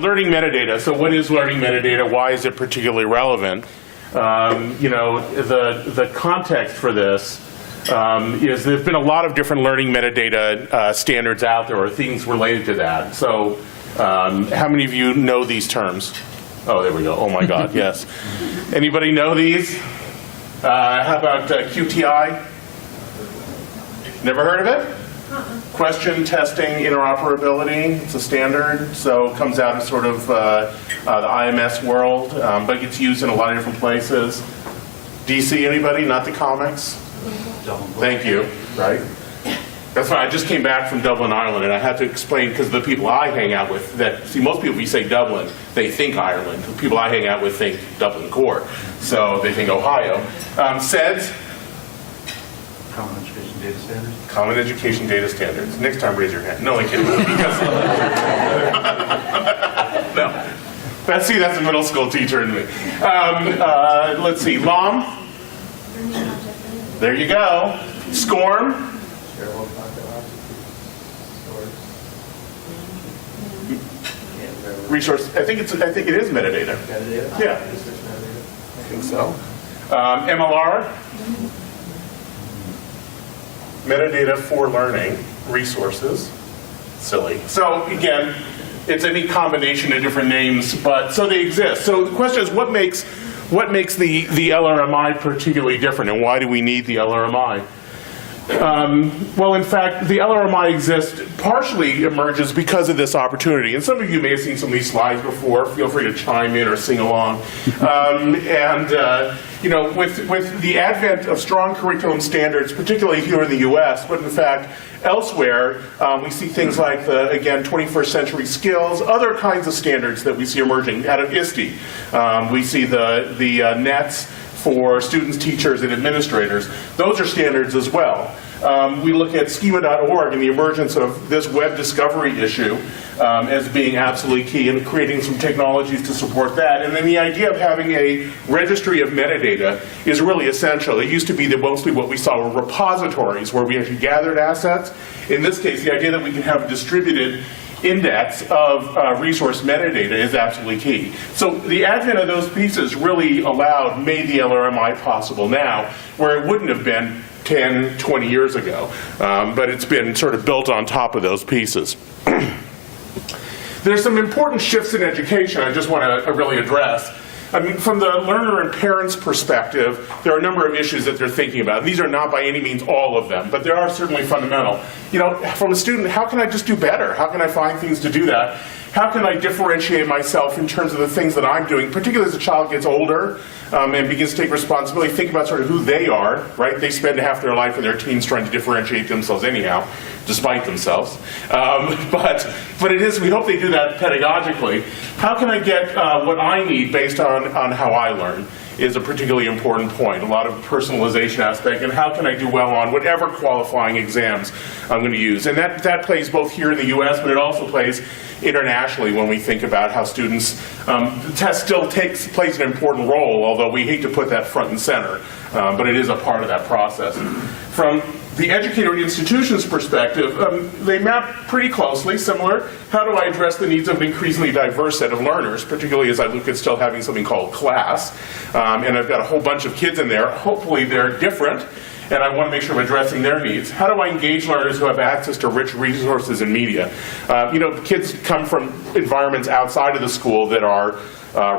Learning metadata. So what is learning metadata? Why is it particularly relevant? The context for this is there's been a lot of different learning metadata standards out there, or things related to that. So how many of you know these terms? Oh, there we go. Oh my God, yes. Anybody know these? How about QTI? Never heard of it? Question, testing, interoperability. It's a standard, so it comes out of sort of the IMS world, but gets used in a lot of different places. DC, anybody? Not the comics? Thank you. Right? That's why I just came back from Dublin, Ireland, and I had to explain, because the people I hang out with, most people, if you say Dublin, they think Ireland. The people I hang out with think Dublin core, so they think Ohio. SEDS? Common Education Data Standards. Common Education Data Standards. Next time, raise your hand. No, I can't. No. That's a middle school teacher in me. Let's see. LOM. There you go. SCORM. Resource. I think it is metadata. Yeah. I think so. MLR. Metadata for learning resources. Silly. So again, it's any combination of different names, but so they exist. So the question is, what makes the LRMI particularly different, and why do we need the LRMI? Well, in fact, the LRMI partially emerges because of this opportunity. And some of you may have seen some of these slides before. Feel free to chime in or sing along. With the advent of strong curriculum standards, particularly here in the US, but in fact, elsewhere, we see things like the, again, 21st century skills, other kinds of standards that we see emerging out of ISTE. We see the nets for students, teachers, and administrators. Those are standards as well. We look at schema.org and the emergence of this web discovery issue as being absolutely key, and creating some technologies to support that. And then the idea of having a registry of metadata is really essential. It used to be that mostly what we saw were repositories where we actually gathered assets. In this case, the idea that we can have a distributed index of resource metadata is absolutely key. So the advent of those pieces really made the LRMI possible now, where it wouldn't have been 10, 20 years ago. But it's been sort of built on top of those pieces. There's some important shifts in education I just want to really address. I mean, from the learner and parents' perspective, there are a number of issues that they're thinking about. These are not by any means all of them, but they are certainly fundamental. From a student, how can I just do better? How can I find things to do that? How can I differentiate myself in terms of the things that I'm doing, particularly as a child gets older and begins to take responsibility, think about sort of who they are, right? They spend half their life in their teens trying to differentiate themselves anyhow, despite themselves. But it is, we hope they do that pedagogically. How can I get what I need based on how I learn is a particularly important point. A lot of personalization aspect, and how can I do well on whatever qualifying exams I'm going to use. And that plays both here in the US, but it also plays internationally when we think about how students, the test still plays an important role, although we hate to put that front and center, but it is a part of that process. From the educator institution's perspective, they map pretty closely, similar. How do I address the needs of an increasingly diverse set of learners, particularly as I look at still having something called class, and I've got a whole bunch of kids in there. Hopefully they're different, and I want to make sure I'm addressing their needs. How do I engage learners who have access to rich resources and media? Kids come from environments outside of the school that are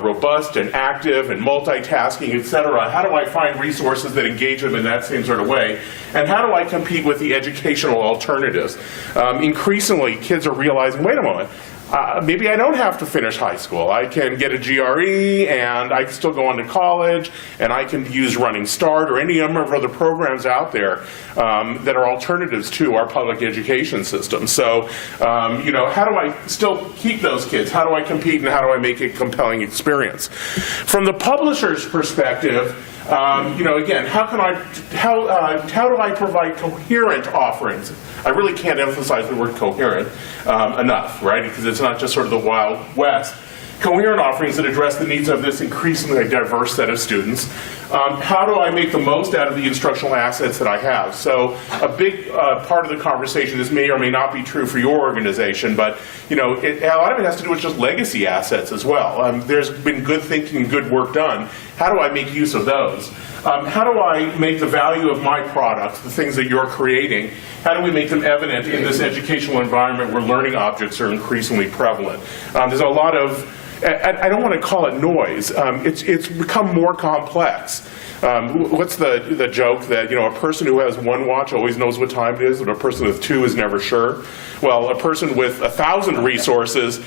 robust and active and multitasking, etc. How do I find resources that engage them in that same sort of way? And how do I compete with the educational alternatives? Increasingly, kids are realizing, wait a moment, maybe I don't have to finish high school. I can get a GRE, and I can still go on to college, and I can use Running Start or any number of other programs out there that are alternatives to our public education system. So, how do I still keep those kids? How do I compete, and how do I make it a compelling experience? From the publisher's perspective, again, how do I provide coherent offerings I really can't emphasize the word coherent enough, right? Because it's not just sort of the Wild West. Coherent offerings that address the needs of this increasingly diverse set of students. How do I make the most out of the instructional assets that I have? So a big part of the conversation, this may or may not be true for your organization, but a lot of it has to do with just legacy assets as well. There's been good thinking and good work done. How do I make use of those? How do I make the value of my products, the things that you're creating, how do we make them evident in this educational environment where learning objects are increasingly prevalent? There's a lot of, I don't want to call it noise, it's become more complex. What's the joke that, a person who has one watch always knows what time it is, but a person with two is never sure? Well, a person with 1,000 resources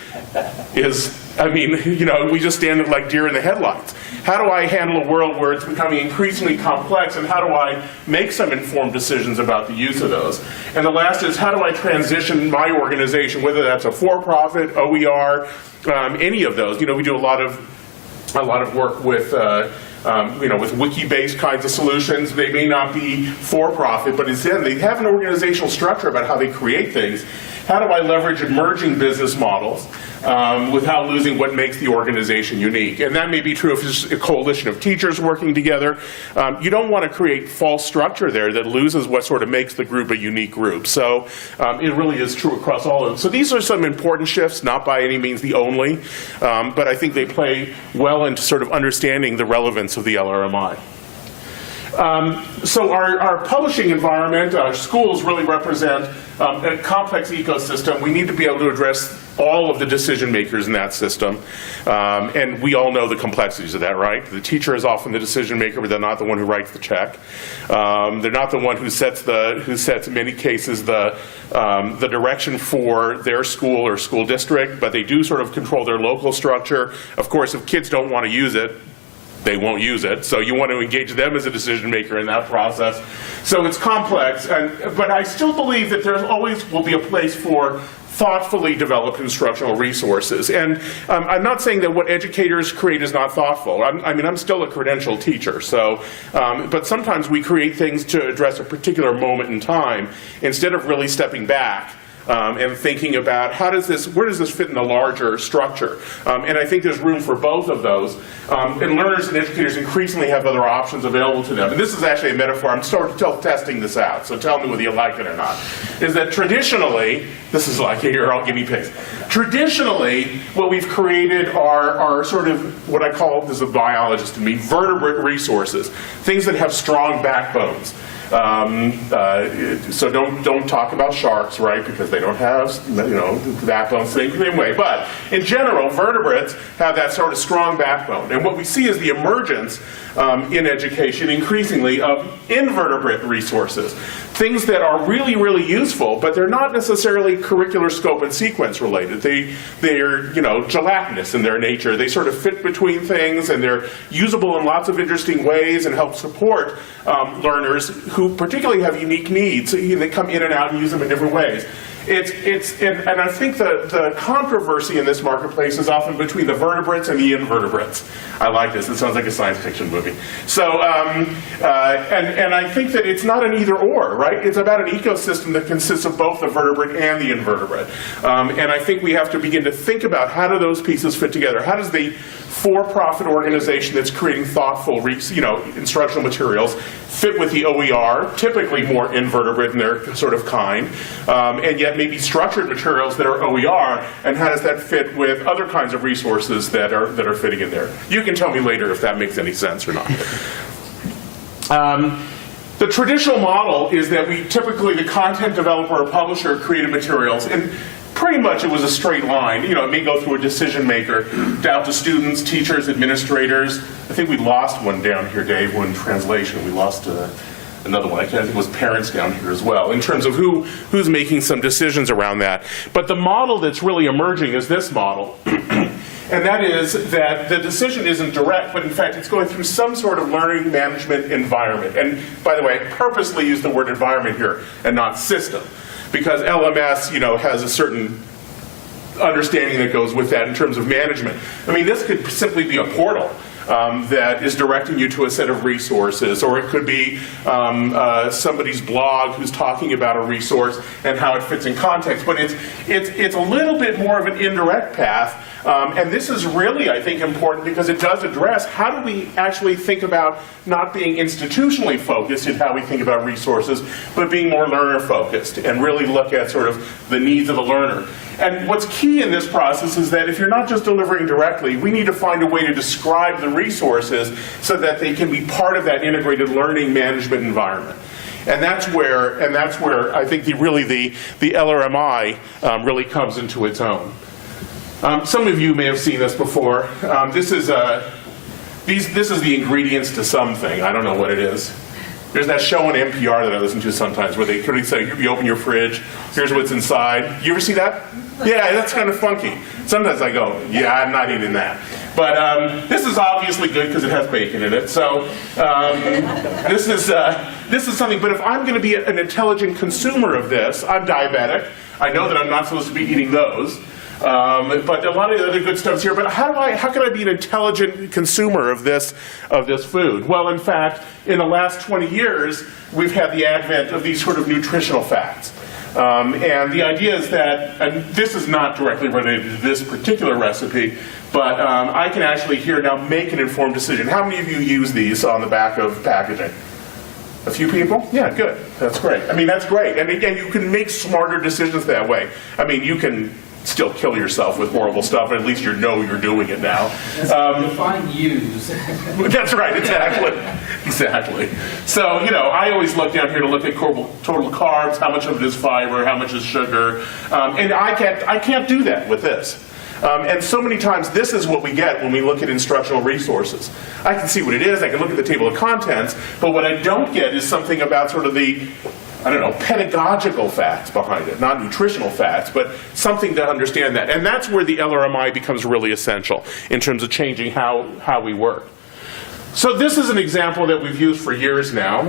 is, we just stand like deer in the headlights. How do I handle a world where it's becoming increasingly complex, and how do I make some informed decisions about the use of those? And the last is, how do I transition my organization, whether that's a for-profit, OER, any of those? We do a lot of work with with wiki-based kinds of solutions. They may not be for-profit, but instead they have an organizational structure about how they create things. How do I leverage emerging business models without losing what makes the organization unique? And that may be true if it's a coalition of teachers working together. You don't want to create false structure there that loses what sort of makes the group a unique group. So it really is true across all of them. So these are some important shifts, not by any means the only, but I think they play well into sort of understanding the relevance of the LRMI. So our publishing environment, our schools really represent a complex ecosystem. We need to be able to address all of the decision makers in that system. And we all know the complexities of that, right? The teacher is often the decision maker, but they're not the one who writes the check. They're not the one who sets in many cases the direction for their school or school district, but they do sort of control their local structure. Of course, if kids don't want to use it, they won't use it. So you want to engage them as a decision maker in that process. So it's complex, but I still believe that there always will be a place for thoughtfully developed instructional resources. And I'm not saying that what educators create is not thoughtful. I'm still a credentialed teacher, so, but sometimes we create things to address a particular moment in time instead of really stepping back and thinking about where does this fit in the larger structure? And I think there's room for both of those. And learners and educators increasingly have other options available to them. And this is actually a metaphor. I'm still testing this out, so tell me whether you like it or not. Is that traditionally, this is like, here, I'll guinea pigs. Traditionally, what we've created are sort of what I call, this is a biologist to me, vertebrate resources, things that have strong backbones. So don't talk about sharks, right? Because they don't have, backbones the same way. But in general, vertebrates have that sort of strong backbone. And what we see is the emergence in education increasingly of invertebrate resources, things that are really, really useful, but they're not necessarily curricular scope and sequence related. They're gelatinous in their nature. They sort of fit between things, and they're usable in lots of interesting ways and help support learners who particularly have unique needs. They come in and out and use them in different ways. And I think the controversy in this marketplace is often between the vertebrates and the invertebrates. I like this. It sounds like a science fiction movie. So, and I think that it's not an either or, right? It's about an ecosystem that consists of both the vertebrate and the invertebrate. And I think we have to begin to think about how do those pieces fit together? How does the for-profit organization that's creating thoughtful, instructional materials fit with the OER, typically more invertebrate in their sort of kind, and yet maybe structured materials that are OER, and how does that fit with other kinds of resources that are fitting in there? You can tell me later if that makes any sense or not. The traditional model is that the content developer or publisher created materials, and pretty much it was a straight line. It may go through a decision maker, down to students, teachers, administrators. I think we lost one down here, Dave, in translation. We lost another one. I think it was parents down here as well, in terms of who's making some decisions around that. But the model that's really emerging is this model. And that is that the decision isn't direct, but in fact it's going through some sort of learning management environment. And by the way, I purposely use the word environment here and not system, because LMS, has a certain understanding that goes with that in terms of management. This could simply be a portal. that is directing you to a set of resources, or it could be somebody's blog who's talking about a resource and how it fits in context. But it's a little bit more of an indirect path, and this is really, I think, important because it does address how do we actually think about not being institutionally focused in how we think about resources, but being more learner focused and really look at sort of the needs of the learner. And what's key in this process is that if you're not just delivering directly, we need to find a way to describe the resources so that they can be part of that integrated learning management environment. And that's where I think the LRMI really comes into its own. Some of you may have seen this before. This is the ingredients to something. I don't know what it is. There's that show on NPR that I listen to sometimes where they say, you open your fridge, here's what's inside. You ever see that? Yeah, that's kind of funky. Sometimes I go, yeah, I'm not eating that. But this is obviously good because it has bacon in it. So this is something. But if I'm going to be an intelligent consumer of this, I'm diabetic. I know that I'm not supposed to be eating those. But a lot of the other good stuff's here. But how can I be an intelligent consumer of this food? Well, in fact, in the last 20 years, we've had the advent of these sort of nutritional facts. And the idea is that, and this is not directly related to this particular recipe, but I can actually here now make an informed decision. How many of you use these on the back of packaging? A few people? Yeah, good. That's great. I mean, that's great. And again, you can make smarter decisions that way. I mean, you can still kill yourself with horrible stuff, but at least you know you're doing it now. Define use. That's right, exactly. So, I always look down here to look at total carbs, how much of it is fiber, how much is sugar, and I can't do that with this. And so many times this is what we get when we look at instructional resources. I can see what it is, I can look at the table of contents, but what I don't get is something about sort of the pedagogical facts behind it, not nutritional facts, but something to understand that. And that's where the LRMI becomes really essential in terms of changing how we work. So this is an example that we've used for years now.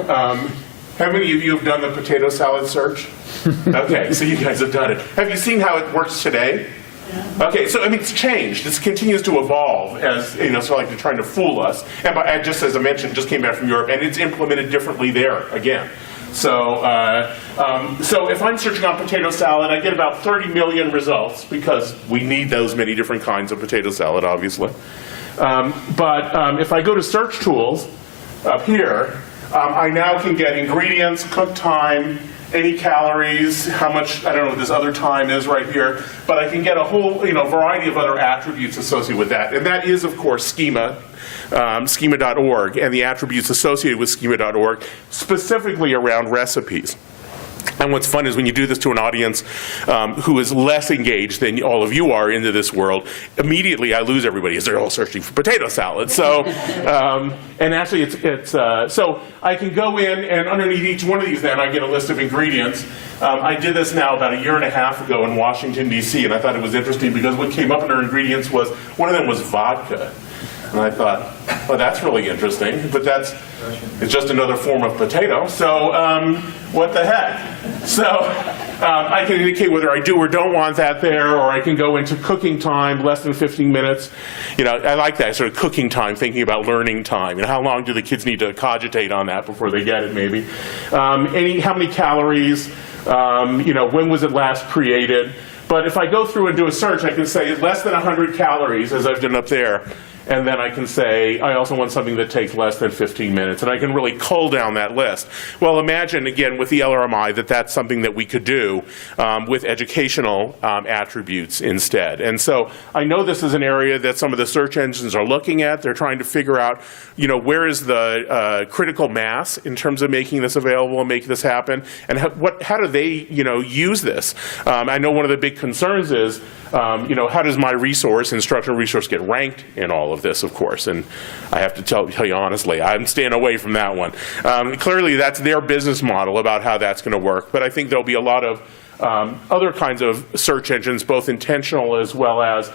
How many of you have done the potato salad search? Okay, so you guys have done it. Have you seen how it works today? Okay, so it's changed. This continues to evolve as, so like they're trying to fool us. And just as I mentioned, just came back from Europe, and it's implemented differently there again. So if I'm searching on potato salad, I get about 30 million results because we need those many different kinds of potato salad, obviously. But if I go to search tools up here, I now can get ingredients, cook time, any calories, how much, I don't know what this other time is right here, but I can get a whole variety of other attributes associated with that. And that is, of course, schema. Schema.org and the attributes associated with schema.org, specifically around recipes. And what's fun is when you do this to an audience who is less engaged than all of you are into this world, immediately I lose everybody as they're all searching for potato salad. So, and actually so I can go in and underneath each one of these then I get a list of ingredients. I did this now about 1.5 years ago in Washington, D.C., and I thought it was interesting because what came up under ingredients was, one of them was vodka. And I thought, well, that's really interesting, but it's just another form of potato, so what the heck? So I can indicate whether I do or don't want that there, or I can go into cooking time, less than 15 minutes. I like that sort of cooking time, thinking about learning time. How long do the kids need to cogitate on that before they get it, maybe? How many calories? When was it last created? But if I go through and do a search, I can say less than 100 calories, as I've done up there. And then I can say, I also want something that takes less than 15 minutes. And I can really cull down that list. Well, imagine, again, with the LRMI, that that's something that we could do with educational attributes instead. And so I know this is an area that some of the search engines are looking at. They're trying to figure out, where is the critical mass in terms of making this available and making this happen? And how do they, use this? I know one of the big concerns is, how does my instructional resource, get ranked in all of this, of course? And I have to tell you honestly, I'm staying away from that one. Clearly, that's their business model about how that's going to work. But I think there'll be a lot of other kinds of search engines, both intentional as well as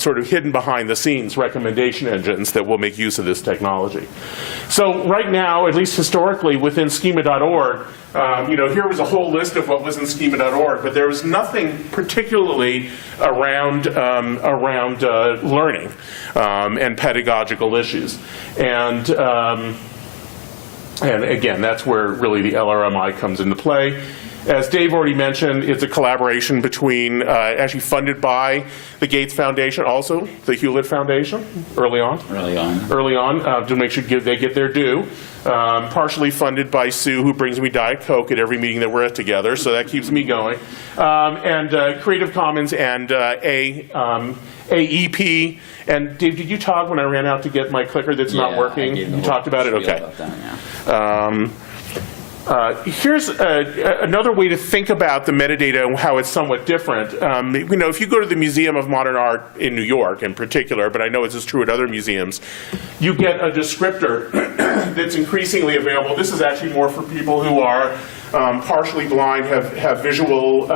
sort of hidden behind the scenes recommendation engines that will make use of this technology. So right now, at least historically, within schema.org, here was a whole list of what was in schema.org, but there was nothing particularly around learning and pedagogical issues. And again, that's where really the LRMI comes into play. As Dave already mentioned, it's a collaboration between, actually funded by the Gates Foundation, also the Hewlett Foundation, early on, to make sure they get their due. Partially funded by Sue, who brings me Diet Coke at every meeting that we're at together, so that keeps me going. And Creative Commons and AEP. And Dave, did you talk when I ran out to get my clicker that's not working? You talked about it? Okay. Here's another way to think about the metadata and how it's somewhat different. If you go to the Museum of Modern Art in New York in particular, but I know it's true at other museums, you get a descriptor that's increasingly available. This is actually more for people who are partially blind, have visual,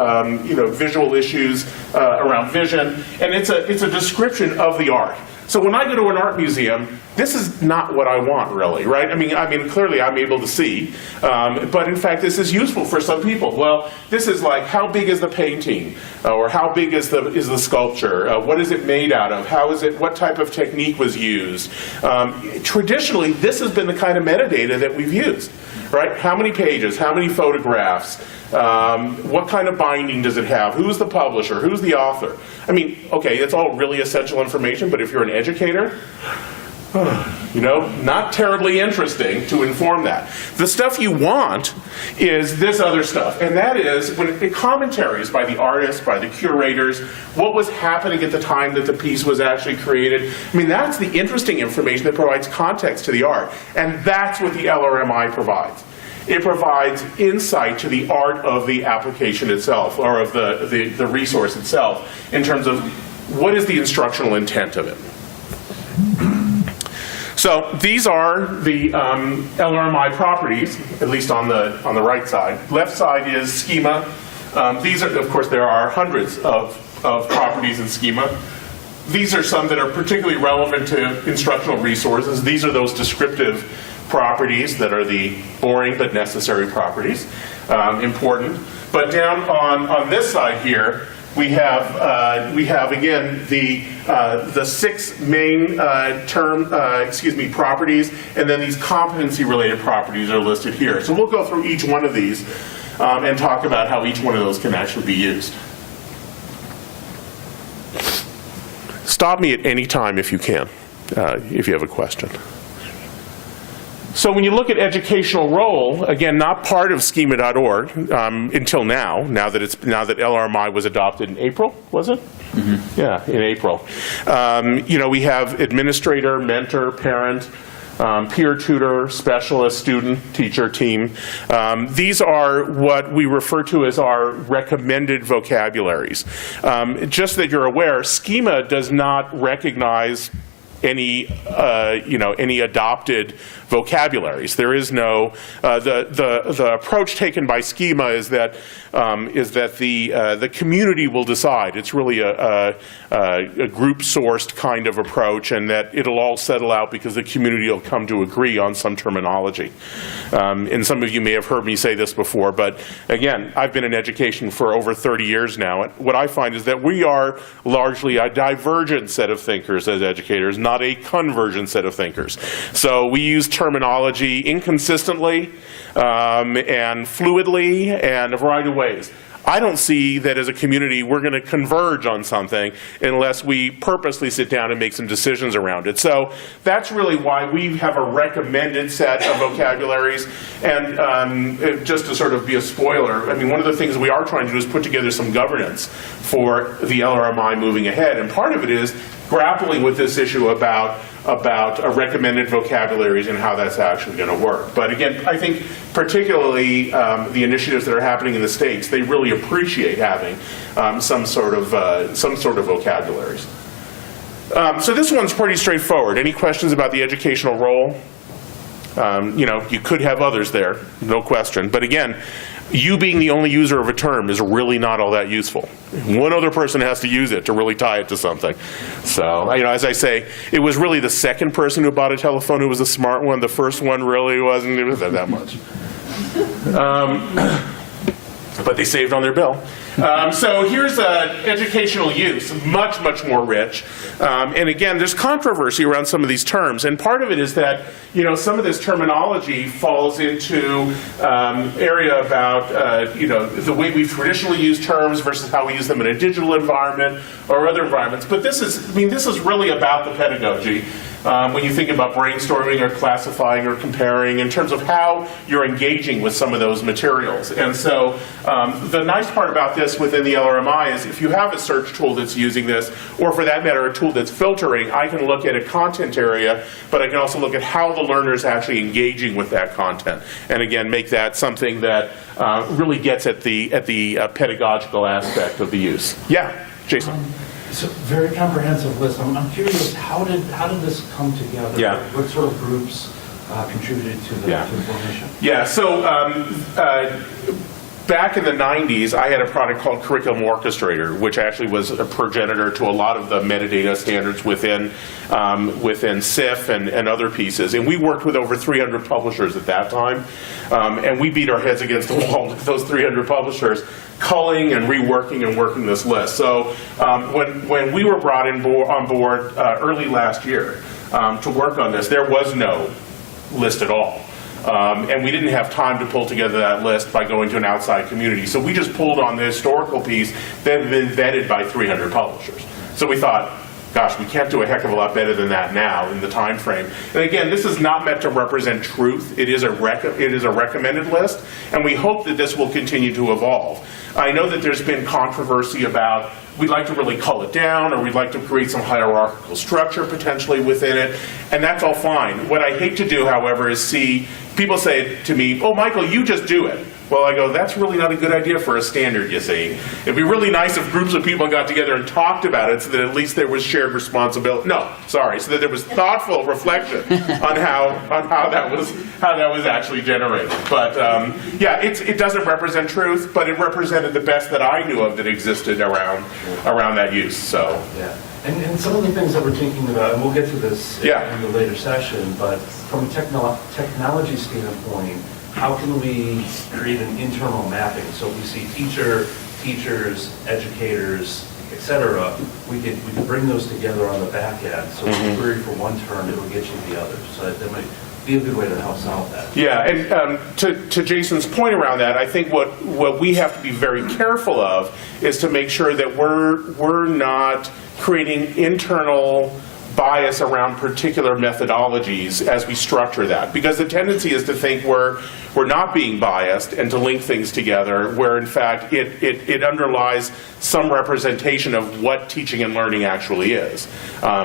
visual issues around vision, and it's a description of the art. So when I go to an art museum, this is not what I want, really, right? I mean, clearly I'm able to see, but in fact, this is useful for some people. Well, this is like, how big is the painting, or how big is the sculpture? What is it made out of? How is it? What type of technique was used? Traditionally, this has been the kind of metadata that we've used, right? How many pages? How many photographs? What kind of binding does it have? Who's the publisher? Who's the author? I mean, okay, it's all really essential information, but if you're an educator, not terribly interesting to inform that. The stuff you want is this other stuff, and that is commentaries by the artists, by the curators, what was happening at the time that the piece was actually created. I mean, that's the interesting information that provides context to the art, and that's what the LRMI provides. It provides insight to the art of the application itself, or of the resource itself, in terms of what is the instructional intent of it. So these are the LRMI properties, at least on the right side. Left side is schema. These are, of course, there are hundreds of properties in schema. These are some that are particularly relevant to instructional resources. These are those descriptive properties that are the boring but necessary properties, important. But down on this side here, we have again the 6 main properties, and then these competency-related properties are listed here. So we'll go through each one of these and talk about how each one of those can actually be used. Stop me at any time if you can, if you have a question. So when you look at educational role, again, not part of schema.org until now that LRMI was adopted in April, was it? Mm-hmm. Yeah, in April. We have administrator, mentor, parent, peer tutor, specialist, student, teacher, team. These are what we refer to as our recommended vocabularies. Just that you're aware, schema does not recognize any adopted vocabularies. There is no, the approach taken by schema is that the community will decide. It's really a group-sourced kind of approach, and that it'll all settle out because the community will come to agree on some terminology. And some of you may have heard me say this before, but again, I've been in education for over 30 years now, and what I find is that we are largely a divergent set of thinkers as educators, not a convergent set of thinkers. So we use terminology inconsistently and fluidly and a variety of ways. I don't see that as a community we're going to converge on something unless we purposely sit down and make some decisions around it. So that's really why we have a recommended set of vocabularies. And just to sort of be a spoiler, I mean, one of the things we are trying to do is put together some governance for the LRMI moving ahead. And part of it is grappling with this issue about recommended vocabularies and how that's actually going to work. But again, I think particularly the initiatives that are happening in the States, they really appreciate having some sort of vocabularies. So this one's pretty straightforward. Any questions about the educational role? You could have others there, no question. But again, you being the only user of a term is really not all that useful. One other person has to use it to really tie it to something. So, as I say, it was really the second person who bought a telephone who was a smart one. The first one really wasn't that much. But they saved on their bill. So here's educational use, much, much more rich. And again, there's controversy around some of these terms. And part of it is that, some of this terminology falls into area about, the way we've traditionally used terms versus how we use them in a digital environment or other environments. But this is really about the pedagogy. When you think about brainstorming or classifying or comparing in terms of how you're engaging with some of those materials. And so the nice part about this within the LRMI is if you have a search tool that's using this, or for that matter, a tool that's filtering, I can look at a content area, but I can also look at how the learner is actually engaging with that content. And again, make that something that really gets at the pedagogical aspect of the use. Yeah, Jason. So very comprehensive list. I'm curious, how did this come together? Yeah. What sort of groups contributed to the formation? Yeah, so back in the 90s, I had a product called Curriculum Orchestrator, which actually was a progenitor to a lot of the metadata standards within CIF and other pieces. And we worked with over 300 publishers at that time. And we beat our heads against the wall with those 300 publishers, culling and reworking and working this list. So when we were brought on board early last year to work on this, there was no list at all. And we didn't have time to pull together that list by going to an outside community. So we just pulled on the historical piece that had been vetted by 300 publishers. So we thought, gosh, we can't do a heck of a lot better than that now in the time frame. And again, this is not meant to represent truth. It is a recommended list, and we hope that this will continue to evolve. I know that there's been controversy about we'd like to really cull it down, or we'd like to create some hierarchical structure potentially within it, and that's all fine. What I hate to do, however, is see people say to me, oh, Michael, you just do it. Well, I go, that's really not a good idea for a standard, you see. It'd be really nice if groups of people got together and talked about it so that at least there was shared responsibility. No, sorry, so that there was thoughtful reflection on how that was actually generated. But yeah, it doesn't represent truth, but it represented the best that I knew of that existed around that use. So yeah, and some of the things that we're thinking about, and we'll get to this in the later session, but from a technology standpoint, how can we create an internal mapping? So we see teachers, educators, et cetera. We could bring those together on the back end. So if you query for one term, it will get you the other. So that might be a good way to help solve that. Yeah, and to Jason's point around that, I think what we have to be very careful of is to make sure that we're not creating internal bias around particular methodologies as we structure that, because the tendency is to think we're not being biased and to link things together where in fact it underlies some representation of what teaching and learning actually is.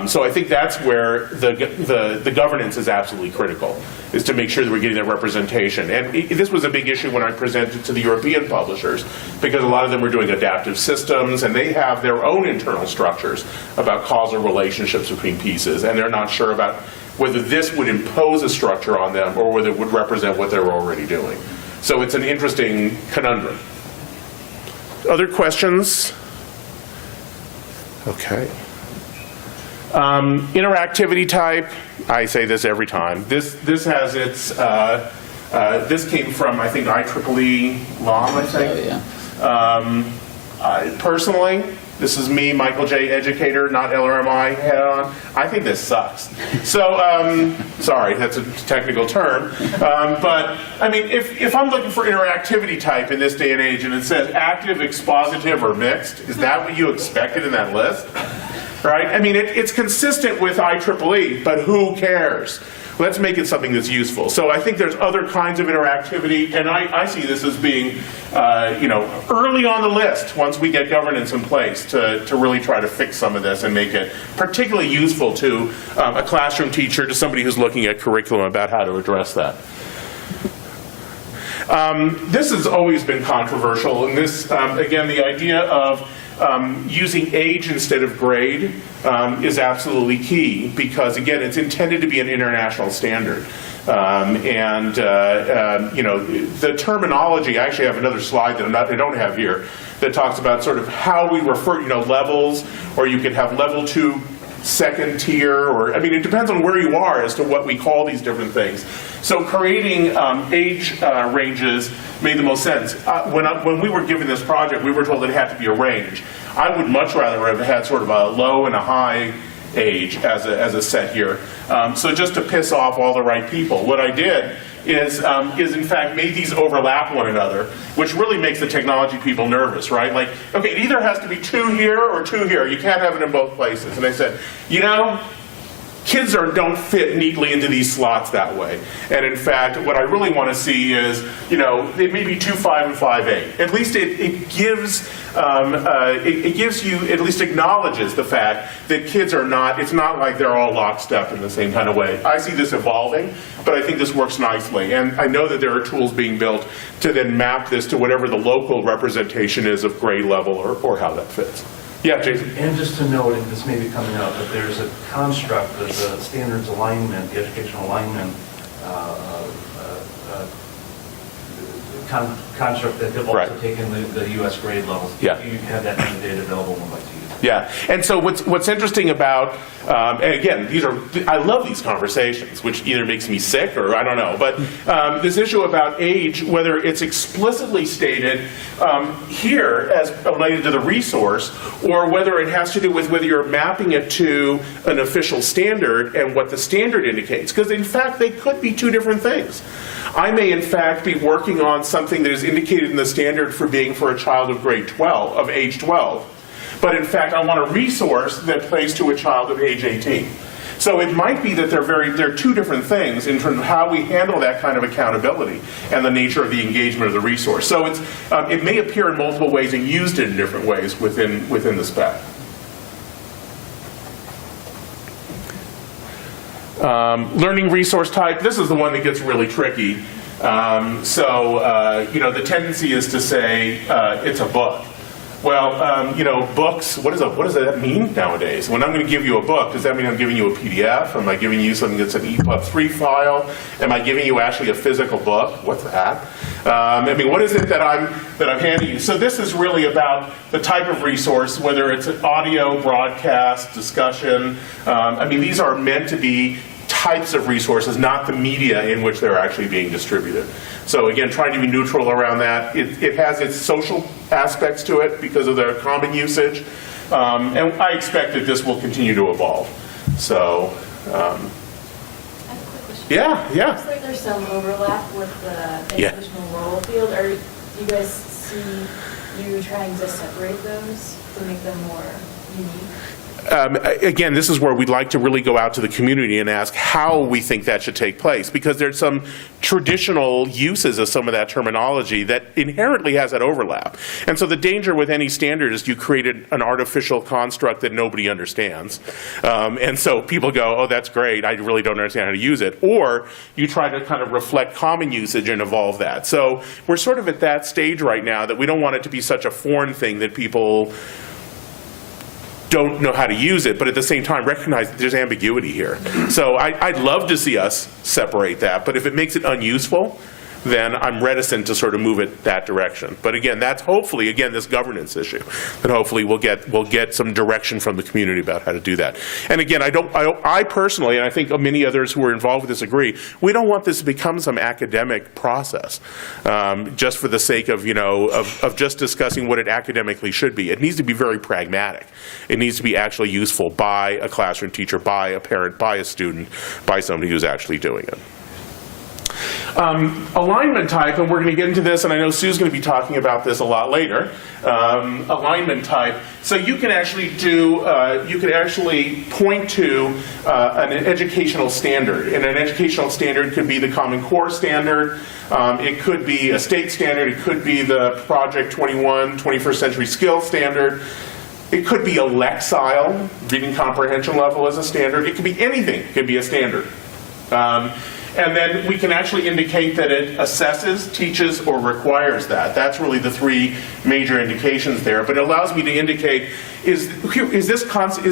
So I think that's where the governance is absolutely critical, is to make sure that we're getting that representation. And this was a big issue when I presented to the European publishers, because a lot of them were doing adaptive systems and they have their own internal structures about causal relationships between pieces, and they're not sure about whether this would impose a structure on them or whether it would represent what they're already doing. So it's an interesting conundrum. Other questions? Okay. Interactivity type, I say this every time. This has its, this came from, I think, IEEE law, I think. Oh, yeah. Personally, this is me, Michael J. Educator, not LRMI head on. I think this sucks. So, sorry, that's a technical term. But, I mean, if I'm looking for interactivity type in this day and age and it says active, expositive, or mixed, is that what you expected in that list? Right? I mean, it's consistent with IEEE, but who cares? Let's make it something that's useful. So I think there's other kinds of interactivity, and I see this as being, early on the list once we get governance in place to really try to fix some of this and make it particularly useful to a classroom teacher, to somebody who's looking at curriculum about how to address that. This has always been controversial, and this, again, the idea of using age instead of grade is absolutely key because, again, it's intended to be an international standard. You know, the terminology, I actually have another slide that I don't have here that talks about sort of how we refer, you know, levels, or you could have level 2 second tier, or, I mean, it depends on where you are as to what we call these different things. So creating age ranges made the most sense. When we were given this project, we were told it had to be a range. I would much rather have had sort of a low and a high age as a set here. So just to piss off all the right people, what I did is in fact made these overlap one another, which really makes the technology people nervous, right? Like, okay, it either has to be 2 here or 2 here. You can't have it in both places. And I said, you know, kids don't fit neatly into these slots that way. And in fact, what I really want to see is, you know, it may be 2.5 and 5.8. At least it gives you, at least acknowledges the fact that kids are not, it's not like they're all lockstep in the same kind of way. I see this evolving, but I think this works nicely. And I know that there are tools being built to then map this to whatever the local representation is of grade level or how that fits. Yeah, Jason. And just to note, and this may be coming out, but there's a construct, the standards alignment, the educational alignment construct that have also taken the U.S. grade levels. Yeah. You have that kind of data available and would like to use it. Yeah, and so what's interesting about, and again, I love these conversations, which either makes me sick or I don't know, but this issue about age, whether it's explicitly stated here as related to the resource, or whether it has to do with whether you're mapping it to an official standard and what the standard indicates, because in fact they could be 2 different things. I may in fact be working on something that is indicated in the standard for being for a child of grade 12, of age 12. But in fact, I want a resource that plays to a child of age 18. So it might be that they're 2 different things in terms of how we handle that kind of accountability and the nature of the engagement of the resource. So it may appear in multiple ways and used in different ways within the spec. Learning resource type, this is the one that gets really tricky. You know, the tendency is to say it's a book. Well, you know, books, what does that mean nowadays? When I'm going to give you a book, does that mean I'm giving you a PDF? Am I giving you something that's an EPUB 3 file? Am I giving you actually a physical book? What's that? I mean, what is it that I'm handing you? So this is really about the type of resource, whether it's an audio, broadcast, discussion. I mean, these are meant to be types of resources, not the media in which they're actually being distributed. So again, trying to be neutral around that. It has its social aspects to it because of their common usage. And I expect that this will continue to evolve. So, I have a quick question. Yeah. Looks like there's some overlap with the educational role field. Do you guys see you trying to separate those to make them more unique? Again, this is where we'd like to really go out to the community and ask how we think that should take place, because there's some traditional uses of some of that terminology that inherently has that overlap. And so the danger with any standard is you created an artificial construct that nobody understands. And so people go, oh, that's great, I really don't understand how to use it. Or you try to kind of reflect common usage and evolve that. So we're sort of at that stage right now that we don't want it to be such a foreign thing that people don't know how to use it, but at the same time recognize that there's ambiguity here. So I'd love to see us separate that, but if it makes it unuseful, then I'm reticent to sort of move it that direction. But again, that's hopefully, again, this governance issue, that hopefully we'll get some direction from the community about how to do that. And again, I personally, and I think many others who are involved with this agree, we don't want this to become some academic process, just for the sake of, you know, of just discussing what it academically should be. It needs to be very pragmatic. It needs to be actually useful by a classroom teacher, by a parent, by a student, by somebody who's actually doing it. Alignment type, and we're going to get into this, and I know Sue's going to be talking about this a lot later. Alignment type. So you can actually point to an educational standard, and an educational standard could be the Common Core standard. It could be a state standard. It could be the Project 21 21st Century Skills standard. It could be a Lexile, reading comprehension level as a standard. It could be anything. It could be a standard. And then we can actually indicate that it assesses, teaches, or requires that. That's really the three major indications there. But it allows me to indicate, is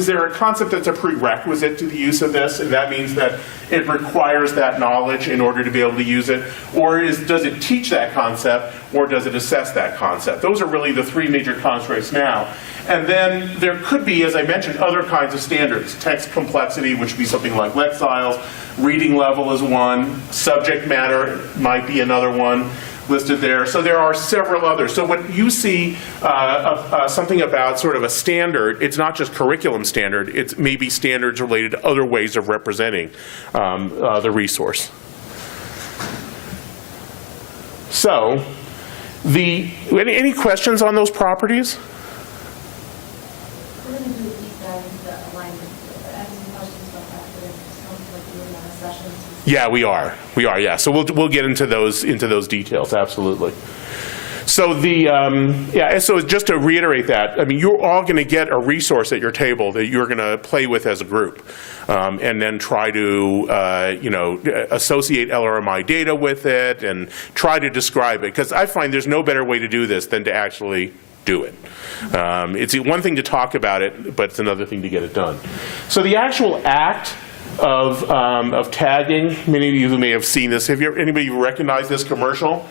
there a concept that's a prerequisite to the use of this? And that means that it requires that knowledge in order to be able to use it? Or does it teach that concept, or does it assess that concept? Those are really the three major constraints now. And then there could be, as I mentioned, other kinds of standards. Text complexity, which would be something like Lexiles. Reading level is one. Subject matter might be another one listed there. So there are several others. So when you see something about sort of a standard, it's not just curriculum standard, it's maybe standards related to other ways of representing the resource. So, any questions on those properties? We're going to do a deep dive into the alignment. I have some questions about that, but it sounds like you're in a session. Yeah, we are, yeah. So we'll get into those details, absolutely. So so just to reiterate that, I mean, you're all going to get a resource at your table that you're going to play with as a group, and then try to, associate LRMI data with it and try to describe it, because I find there's no better way to do this than to actually do it. It's one thing to talk about it, but it's another thing to get it done. So the actual act of tagging, many of you may have seen this. Anybody recognize this commercial?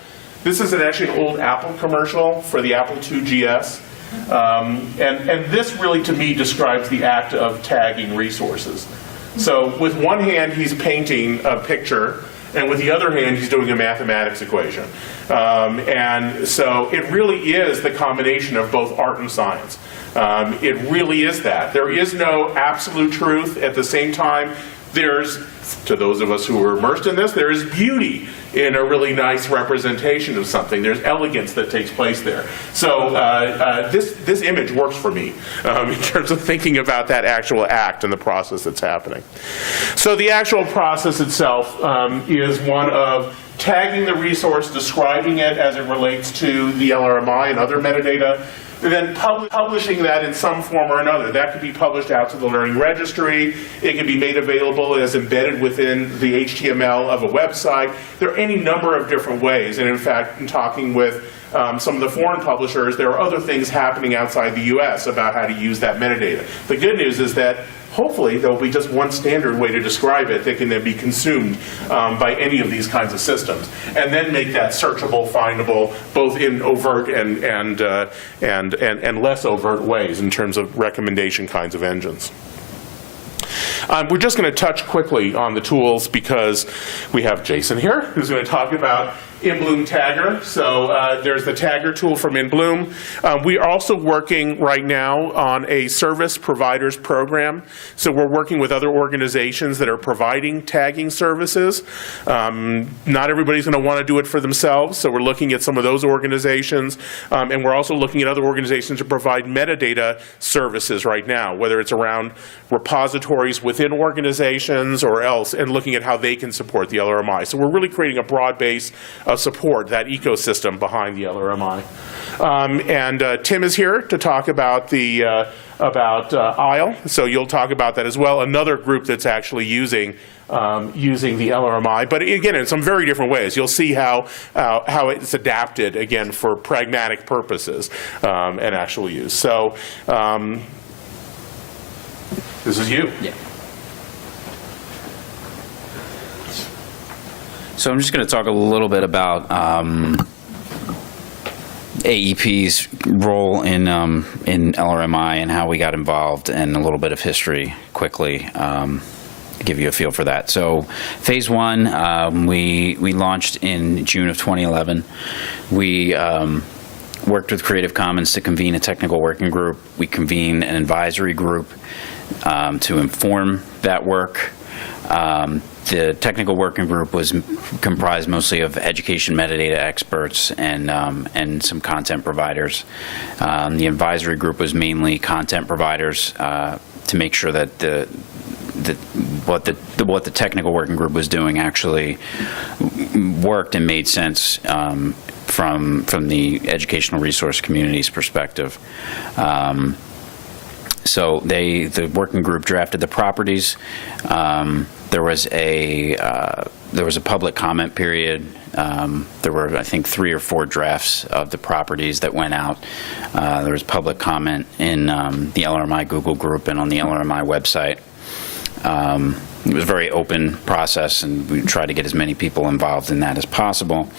This is actually an old Apple commercial for the Apple II GS. And this really, to me, describes the act of tagging resources. So with one hand, he's painting a picture, and with the other hand, he's doing a mathematics equation. And so it really is the combination of both art and science. It really is that. There is no absolute truth. At the same time, there's, to those of us who are immersed in this, there is beauty in a really nice representation of something. There's elegance that takes place there. So this image works for me in terms of thinking about that actual act and the process that's happening. So the actual process itself is one of tagging the resource, describing it as it relates to the LRMI and other metadata, and then publishing that in some form or another. That could be published out to the Learning Registry. It can be made available as embedded within the HTML of a website. There are any number of different ways. And in fact, in talking with some of the foreign publishers, there are other things happening outside the US about how to use that metadata. The good news is that hopefully there will be just one standard way to describe it that can then be consumed by any of these kinds of systems, and then make that searchable, findable, both in overt and less overt ways in terms of recommendation kinds of engines. We're just going to touch quickly on the tools because we have Jason here who's going to talk about InBloom Tagger. So there's the Tagger tool from InBloom. We are also working right now on a service providers program. So we're working with other organizations that are providing tagging services. Not everybody's going to want to do it for themselves, so we're looking at some of those organizations. And we're also looking at other organizations to provide metadata services right now, whether it's around repositories within organizations or else, and looking at how they can support the LRMI. So we're really creating a broad base of support, that ecosystem behind the LRMI. And Tim is here to talk about the ISLE, so you'll talk about that as well. Another group that's actually using the LRMI, but again, in some very different ways. You'll see how it's adapted, again, for pragmatic purposes and actual use. So this is you. Yeah. So I'm just going to talk a little bit about AEP's role in LRMI and how we got involved, and a little bit of history quickly, to give you a feel for that. So phase one, we launched in June of 2011. We worked with Creative Commons to convene a technical working group. We convened an advisory group to inform that work. The technical working group was comprised mostly of education metadata experts and some content providers. The advisory group was mainly content providers to make sure that what the technical working group was doing actually worked and made sense from the educational resource community's perspective. So the working group drafted the properties. There was a public comment period. There were, I think, 3 or 4 drafts of the properties that went out. There was public comment in the LRMI Google group and on the LRMI website. It was a very open process, and we tried to get as many people involved in that as possible.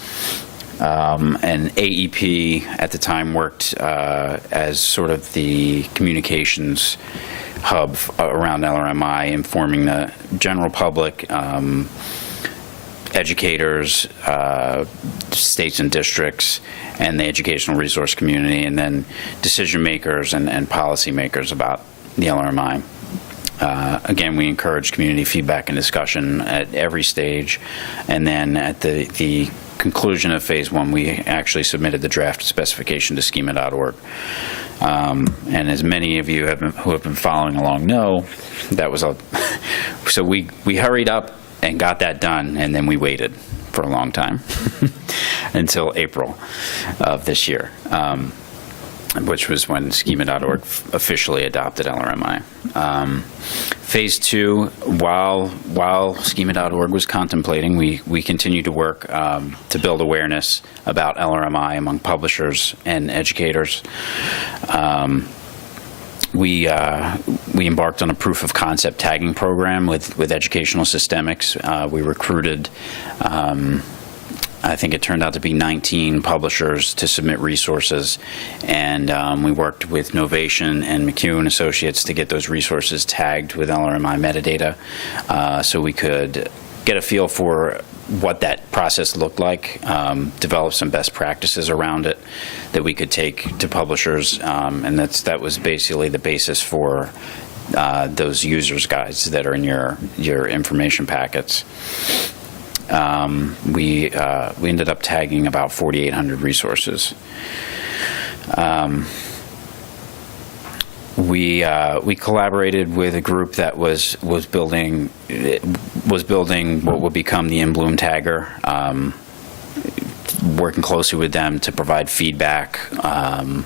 And AEP at the time worked as sort of the communications hub around LRMI, informing the general public, educators, states and districts, and the educational resource community, and then decision makers and policy makers about the LRMI. Again, we encourage community feedback and discussion at every stage, and then at the conclusion of phase 1, we actually submitted the draft specification to schema.org. And as many of you who have been following along know, that was so we hurried up and got that done, and then we waited for a long time until April of this year, which was when schema.org officially adopted LRMI. Phase 2, while schema.org was contemplating, we continued to work to build awareness about LRMI among publishers and educators. We embarked on a proof of concept tagging program with Educational Systemics. We recruited, I think it turned out to be 19 publishers to submit resources, and we worked with Novation and McHugh & Associates to get those resources tagged with LRMI metadata, so we could get a feel for what that process looked like, develop some best practices around it that we could take to publishers, and that was basically the basis for those users guides that are in your information packets. We ended up tagging about 4,800 resources. We collaborated with a group that was building what would become the In Bloom Tagger, working closely with them to provide feedback on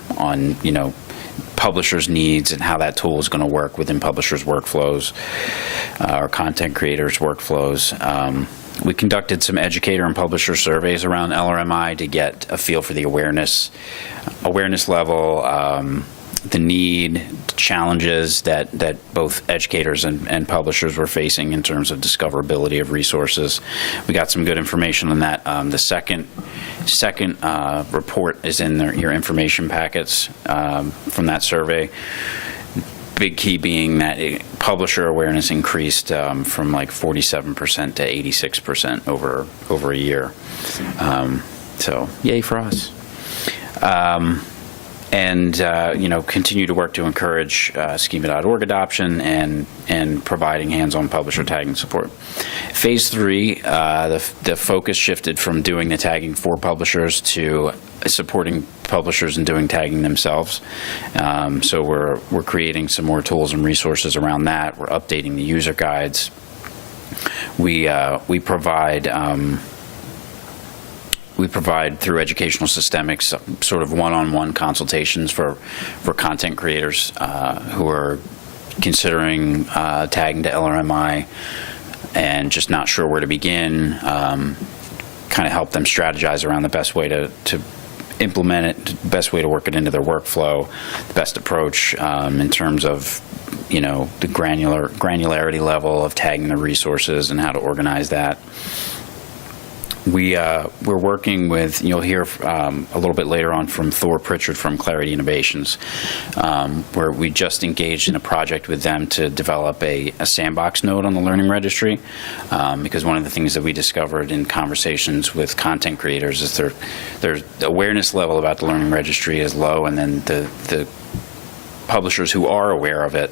publishers' needs and how that tool is going to work within publishers' workflows or content creators' workflows. We conducted some educator and publisher surveys around LRMI to get a feel for the awareness level, the need, challenges that both educators and publishers were facing in terms of discoverability of resources. We got some good information on that. The second report is in your information packets from that survey. Big key being that publisher awareness increased from like 47% to 86% over a year. So yay for us. And continue to work to encourage schema.org adoption and providing hands-on publisher tagging support. Phase 3, the focus shifted from doing the tagging for publishers to supporting publishers and doing tagging themselves. So we're creating some more tools and resources around that. We're updating the user guides. We provide through Educational Systemics sort of one-on-one consultations for content creators who are considering tagging to LRMI and just not sure where to begin, kind of help them strategize around the best way to implement it, the best way to work it into their workflow, the best approach in terms of the granularity level of tagging the resources and how to organize that. We're working with, you'll hear a little bit later on from Thor Pritchard from Clarity Innovations, where we just engaged in a project with them to develop a sandbox node on the Learning Registry, because one of the things that we discovered in conversations with content creators is their awareness level about the Learning Registry is low, and then the publishers who are aware of it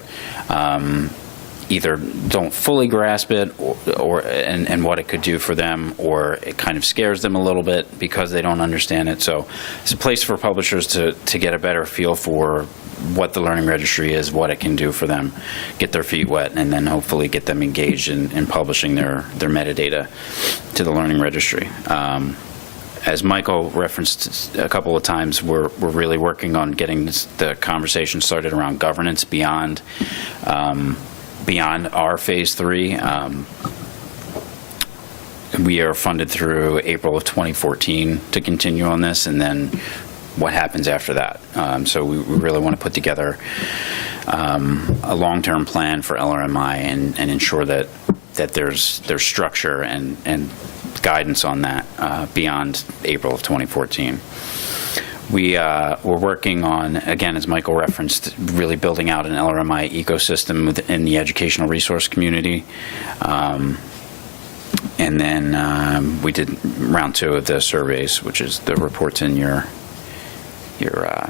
either don't fully grasp it and what it could do for them, or it kind of scares them a little bit because they don't understand it. So it's a place for publishers to get a better feel for what the Learning Registry is, what it can do for them, get their feet wet, and then hopefully get them engaged in publishing their metadata to the Learning Registry. as Michael referenced a couple of times, we're really working on getting the conversation started around governance beyond our phase 3. We are funded through April of 2014 to continue on this, and then what happens after that. So we really want to put together a long-term plan for LRMI and ensure that there's structure and guidance on that beyond April of 2014. We're working on, again, as Michael referenced, really building out an LRMI ecosystem within the educational resource community. And then we did round 2 of the surveys, which is the reports in your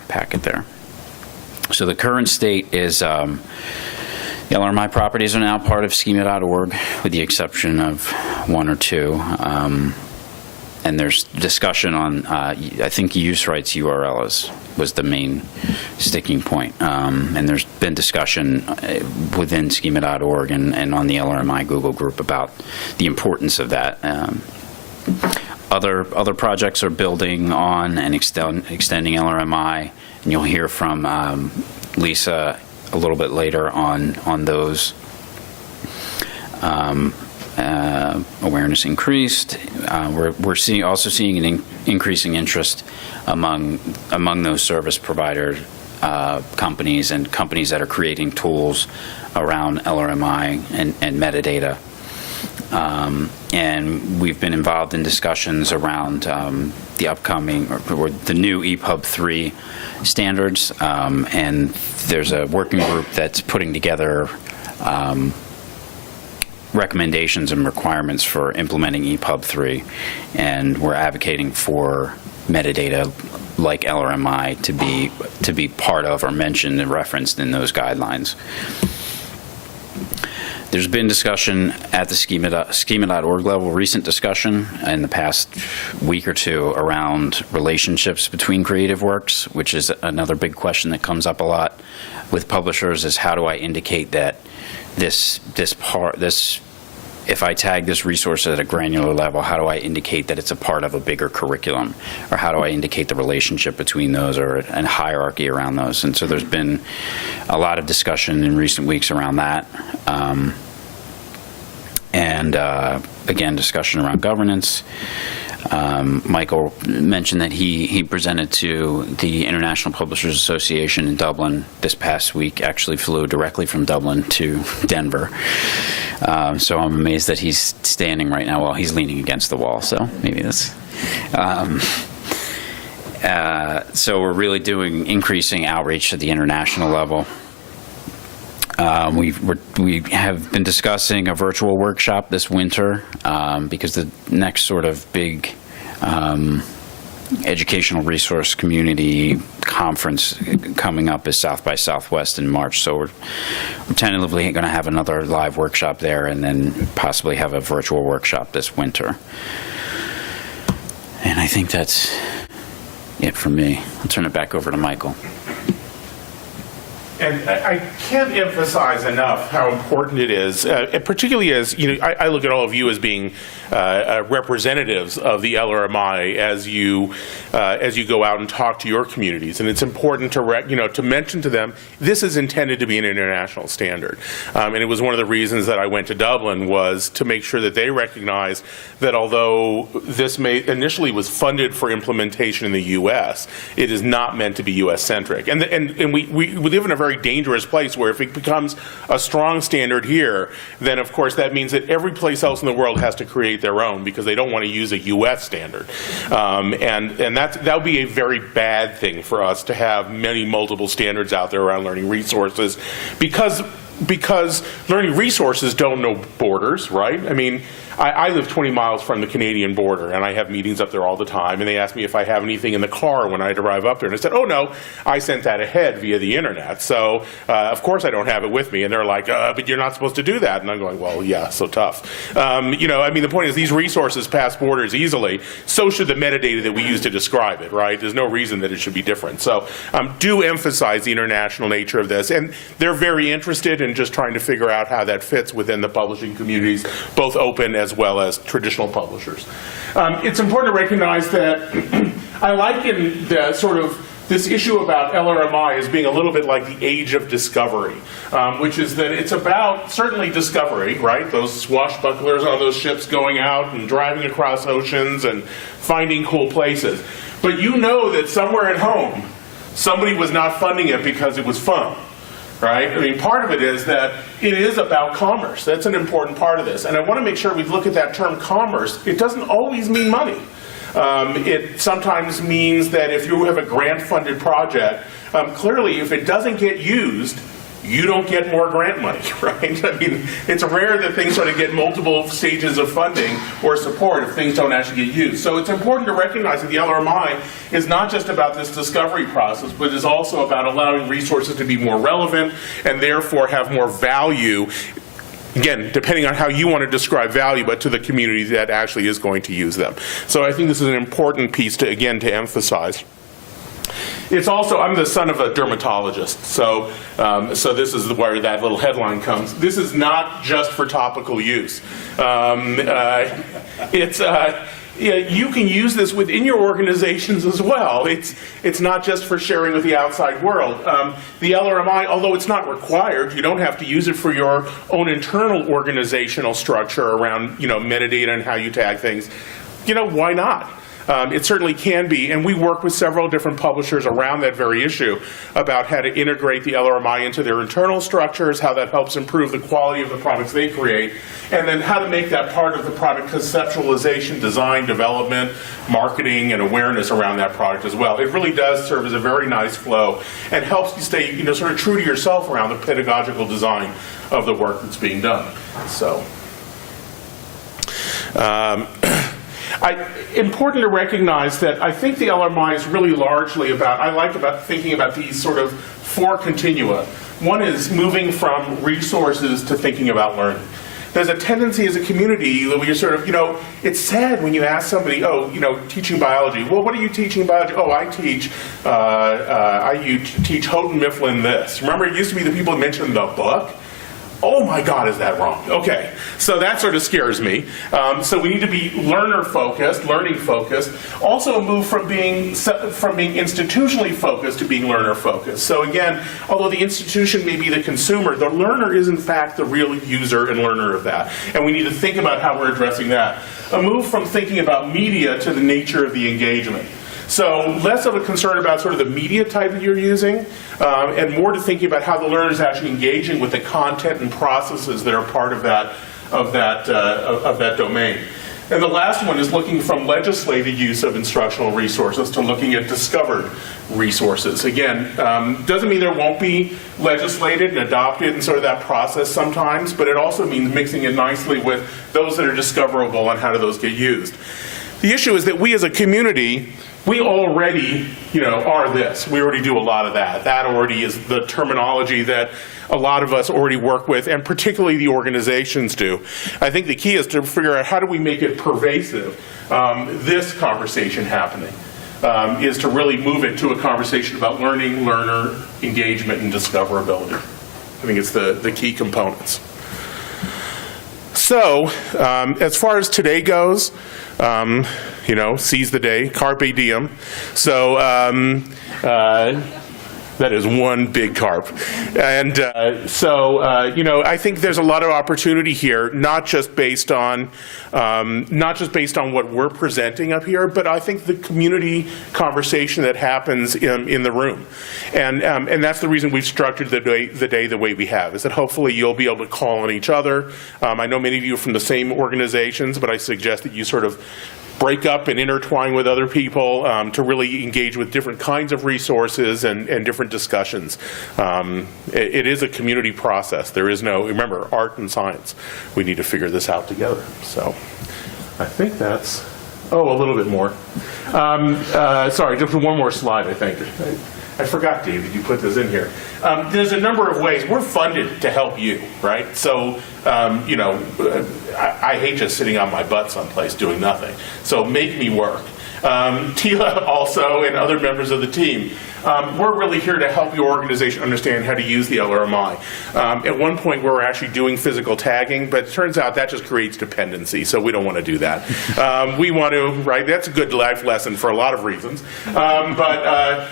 packet there. So the current state is the LRMI properties are now part of schema.org, with the exception of 1 or 2. And there's discussion on, I think, use rights URL was the main sticking point. And there's been discussion within schema.org and on the LRMI Google group about the importance of that. Other projects are building on and extending LRMI, and you'll hear from Lisa a little bit later on those. Awareness increased. We're also seeing an increasing interest among those service provider companies and companies that are creating tools around LRMI and metadata. And we've been involved in discussions around the upcoming or the new EPUB 3 standards, and there's a working group that's putting together recommendations and requirements for implementing EPUB 3, and we're advocating for metadata like LRMI to be part of or mentioned and referenced in those guidelines. There's been discussion at the schema.org level, recent discussion in the past week or 2 around relationships between creative works, which is another big question that comes up a lot with publishers, is how do I indicate that if I tag this resource at a granular level, how do I indicate that it's a part of a bigger curriculum? Or how do I indicate the relationship between those and hierarchy around those? And so there's been a lot of discussion in recent weeks around that. Again, discussion around governance. Michael mentioned that he presented to the International Publishers Association in Dublin this past week, actually flew directly from Dublin to Denver. So I'm amazed that he's standing right now while he's leaning against the wall, so maybe that's... so we're really increasing outreach at the international level. We have been discussing a virtual workshop this winter because the next sort of big educational resource community conference coming up is South by Southwest in March. So we're tentatively going to have another live workshop there and then possibly have a virtual workshop this winter. And I think that's it for me. I'll turn it back over to Michael. And I can't emphasize enough how important it is, particularly as, I look at all of you as being representatives of the LRMI as you go out and talk to your communities. And it's important to mention to them, this is intended to be an international standard. And it was one of the reasons that I went to Dublin, was to make sure that they recognized that although this initially was funded for implementation in the U.S., it is not meant to be U.S.-centric. And we live in a very dangerous place where if it becomes a strong standard here, then of course that means that every place else in the world has to create their own because they don't want to use a U.S. standard. And that would be a very bad thing for us to have multiple standards out there around learning resources, because learning resources don't know borders, right? I mean, I live 20 miles from the Canadian border, and I have meetings up there all the time, and they ask me if I have anything in the car when I drive up there, and I said, oh no, I sent that ahead via the internet, so of course I don't have it with me. And they're like, but you're not supposed to do that. And I'm going, well, yeah, so tough. I mean, the point is these resources pass borders easily, so should the metadata that we use to describe it, right? There's no reason that it should be different. So do emphasize the international nature of this, and they're very interested and just trying to figure out how that fits within the publishing communities, both open as well as traditional publishers. It's important to recognize that I liken the sort of this issue about LRMI as being a little bit like the age of discovery, which is that it's about certainly discovery, right? Those swashbucklers on those ships going out and driving across oceans and finding cool places. But you know that somewhere at home, somebody was not funding it because it was fun, right? I mean, part of it is that it is about commerce. That's an important part of this. And I want to make sure we look at that term commerce. It doesn't always mean money. It sometimes means that if you have a grant-funded project, clearly if it doesn't get used, you don't get more grant money, right? I mean, it's rare that things sort of get multiple stages of funding or support if things don't actually get used. So it's important to recognize that the LRMI is not just about this discovery process, but is also about allowing resources to be more relevant and therefore have more value. Again, depending on how you want to describe value, but to the community that actually is going to use them. So I think this is an important piece to, again, to emphasize. It's also, I'm the son of a dermatologist, so this is where that little headline comes. This is not just for topical use. You can use this within your organizations as well. It's not just for sharing with the outside world. The LRMI, although it's not required, you don't have to use it for your own internal organizational structure around, metadata and how you tag things. Why not? It certainly can be, and we work with several different publishers around that very issue about how to integrate the LRMI into their internal structures, how that helps improve the quality of the products they create, and then how to make that part of the product conceptualization, design, development, marketing, and awareness around that product as well. It really does serve as a very nice flow and helps you stay, sort of true to yourself around the pedagogical design of the work that's being done. So. Important to recognize that I think the LRMI is really largely about, thinking about these sort of four continua. One is moving from resources to thinking about learning. There's a tendency as a community that you're sort of, it's sad when you ask somebody, teaching biology. Well, what are you teaching biology? Oh, I teach Houghton Mifflin this. Remember, it used to be the people who mentioned the book. Oh my God, is that wrong? Okay, so that sort of scares me. So we need to be learner-focused, learning-focused. Also move from being institutionally focused to being learner-focused. So again, although the institution may be the consumer, the learner is in fact the real user and learner of that. And we need to think about how we're addressing that. A move from thinking about media to the nature of the engagement. So less of a concern about sort of the media type that you're using, and more to thinking about how the learner is actually engaging with the content and processes that are part of that domain. And the last one is looking from legislated use of instructional resources to looking at discovered resources. Again, doesn't mean there won't be legislated and adopted and sort of that process sometimes, but it also means mixing it nicely with those that are discoverable and how do those get used. The issue is that we as a community, we already, are this. We already do a lot of that. That already is the terminology that a lot of us already work with, and particularly the organizations do. I think the key is to figure out how do we make it pervasive, this conversation happening, is to really move it to a conversation about learning, learner, engagement, and discoverability. I think it's the key components. So, as far as today goes, seize the day, carpe diem. So that is one big carp. And I think there's a lot of opportunity here, not just based on what we're presenting up here, but I think the community conversation that happens in the room. And that's the reason we've structured the day the way we have, is that hopefully you'll be able to call on each other. I know many of you are from the same organizations, but I suggest that you sort of break up and intertwine with other people to really engage with different kinds of resources and different discussions. It is a community process. There is no, remember, art and science. We need to figure this out together. So I think that's, a little bit more. Sorry, just one more slide, I think. I forgot, David, you put this in here. There's a number of ways. We're funded to help you, right? So, I hate just sitting on my butt someplace doing nothing. So make me work. Tila also and other members of the team. we're really here to help your organization understand how to use the LRMI. At one point, we were actually doing physical tagging, but it turns out that just creates dependency, so we don't want to do that. We want to, right, that's a good life lesson for a lot of reasons, but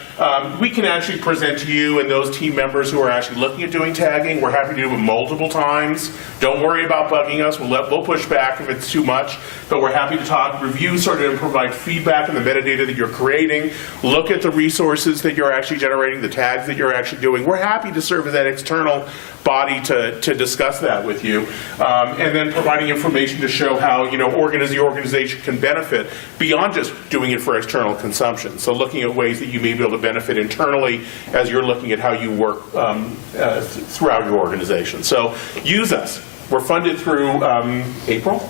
we can actually present to you and those team members who are actually looking at doing tagging. We're happy to do it multiple times. Don't worry about bugging us. We'll push back if it's too much, but we're happy to talk, review, sort of, and provide feedback on the metadata that you're creating, look at the resources that you're actually generating, the tags that you're actually doing. We're happy to serve as that external body to discuss that with you, and then providing information to show how the organization can benefit beyond just doing it for external consumption. So looking at ways that you may be able to benefit internally as you're looking at how you work throughout your organization. So use us. We're funded through April.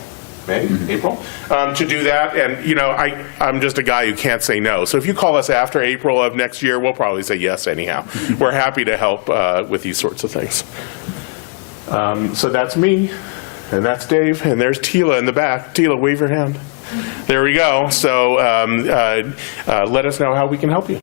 April, to do that. And, I'm just a guy who can't say no. So if you call us after April of next year, we'll probably say yes anyhow. We're happy to help with these sorts of things. So that's me, and that's Dave, and there's Tila in the back. Tila, wave your hand. There we go. So let us know how we can help you.